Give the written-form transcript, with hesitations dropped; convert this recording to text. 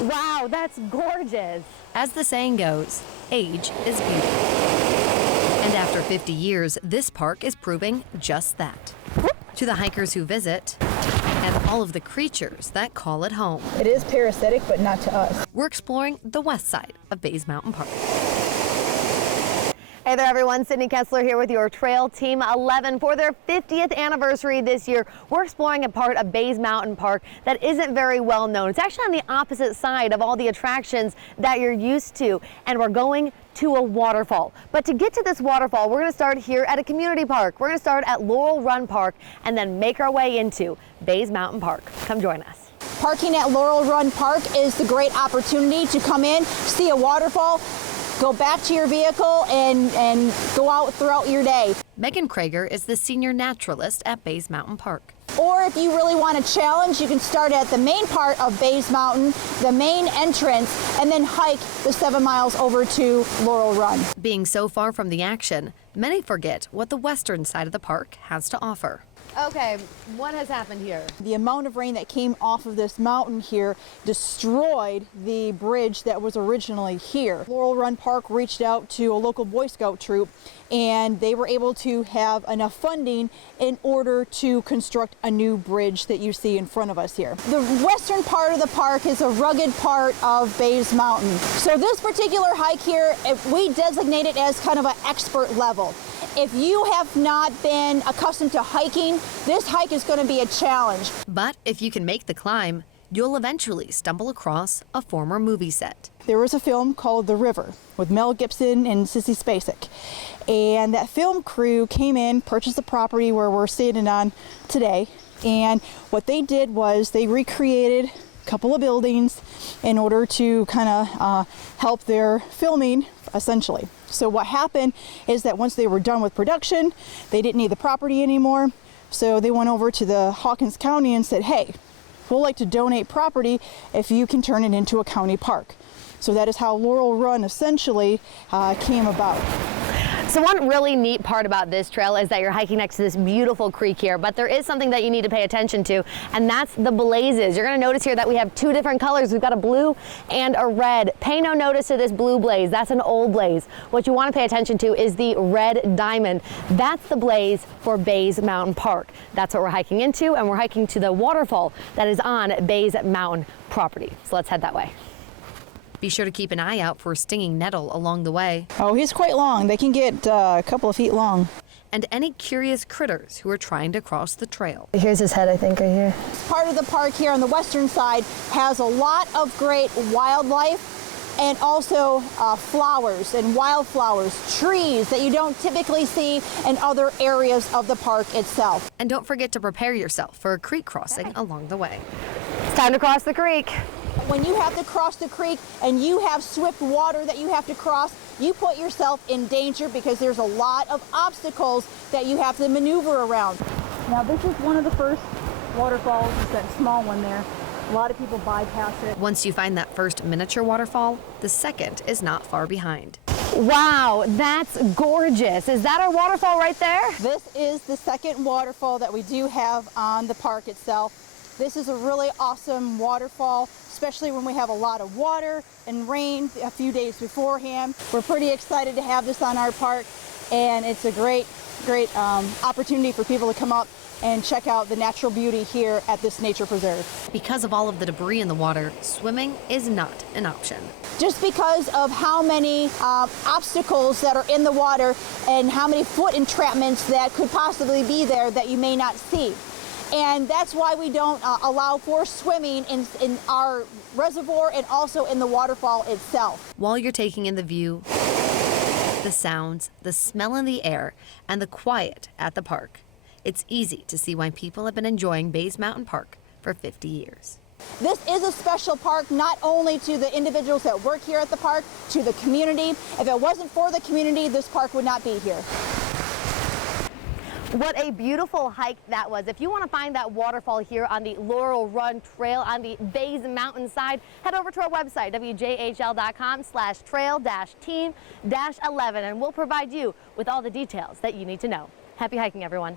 Wow, that's gorgeous. As the saying goes, age is beauty. And after 50 years, this park is proving just that. To the hikers who visit, and all of the creatures that call it home. It is parasitic, but not to us. We're exploring the west side of Bays Mountain Park. Hey there everyone, Sydney Kessler here with your Trail Team 11 for their 50th anniversary this year. We're exploring a part of Bays Mountain Park that isn't very well known. It's actually on the opposite side of all the attractions that you're used to, and we're going to a waterfall. But to get to this waterfall, we're going to start here at a community park. We're going to start at Laurel Run Park and then make our way into Bays Mountain Park. Come join us. Parking at Laurel Run Park is the great opportunity to come in, see a waterfall, go back to your vehicle and go out throughout your day. Megan Krager is the senior naturalist at Bays Mountain Park. Or if you really want a challenge, you can start at the main part of Bays Mountain, the main entrance, and then hike the 7 miles over to Laurel Run. Being so far from the action, many forget what the western side of the park has to offer. Okay, what has happened here? The amount of rain that came off of this mountain here destroyed the bridge that was originally here. Laurel Run Park reached out to a local Boy Scout troop, and they were able to have enough funding in order to construct a new bridge that you see in front of us here. The western part of the park is a rugged part of Bays Mountain. So this particular hike here, we designate it as kind of an expert level. If you have not been accustomed to hiking, this hike is going to be a challenge. But if you can make the climb, you'll eventually stumble across a former movie set. There was a film called The River with Mel Gibson and Sissy Spacek. And that film crew came in, purchased the property where we're standing on today. And what they did was they recreated a couple of buildings in order to kind of help their filming, essentially. So what happened is that once they were done with production, they didn't need the property anymore. So they went over to the Hawkins County and said, hey, we'd like to donate property if you can turn it into a county park. So that is how Laurel Run essentially came about. So one really neat part about this trail is that you're hiking next to this beautiful creek here, but there is something that you need to pay attention to, and that's the blazes. You're going to notice here that we have two different colors. We've got a blue and a red. Pay no notice to this blue blaze. That's an old blaze. What you want to pay attention to is the red diamond. That's the blaze for Bays Mountain Park. That's what we're hiking into, and we're hiking to the waterfall that is on Bays Mountain property. So let's head that way. Be sure to keep an eye out for a stinging nettle along the way. Oh, he's quite long. They can get a couple of feet long. And any curious critters who are trying to cross the trail. Here's his head, I think, right here. Part of the park here on the western side has a lot of great wildlife and also flowers and wildflowers, trees that you don't typically see in other areas of the park itself. And don't forget to prepare yourself for a creek crossing along the way. It's time to cross the creek. When you have to cross the creek and you have swift water that you have to cross, you put yourself in danger because there's a lot of obstacles that you have to maneuver around. Now this is one of the first waterfalls, it's that small one there. A lot of people bypass it. Once you find that first miniature waterfall, the second is not far behind. Wow, that's gorgeous. Is that our waterfall right there? This is the second waterfall that we do have on the park itself. This is a really awesome waterfall, especially when we have a lot of water and rain a few days beforehand. We're pretty excited to have this on our park, and it's a great opportunity for people to come up and check out the natural beauty here at this nature preserve. Because of all of the debris in the water, swimming is not an option. Just because of how many obstacles that are in the water and how many foot entrapments that could possibly be there that you may not see. And that's why we don't allow for swimming in our reservoir and also in the waterfall itself. While you're taking in the view, the sounds, the smell in the air, and the quiet at the park, it's easy to see why people have been enjoying Bays Mountain Park for 50 years. This is a special park not only to the individuals that work here at the park, to the community. If it wasn't for the community, this park would not be here. What a beautiful hike that was. If you want to find that waterfall here on the Laurel Run Trail on the Bays Mountain side, head over to our website, wjhl.com/trail-team-11, and we'll provide you with all the details that you need to know. Happy hiking, everyone.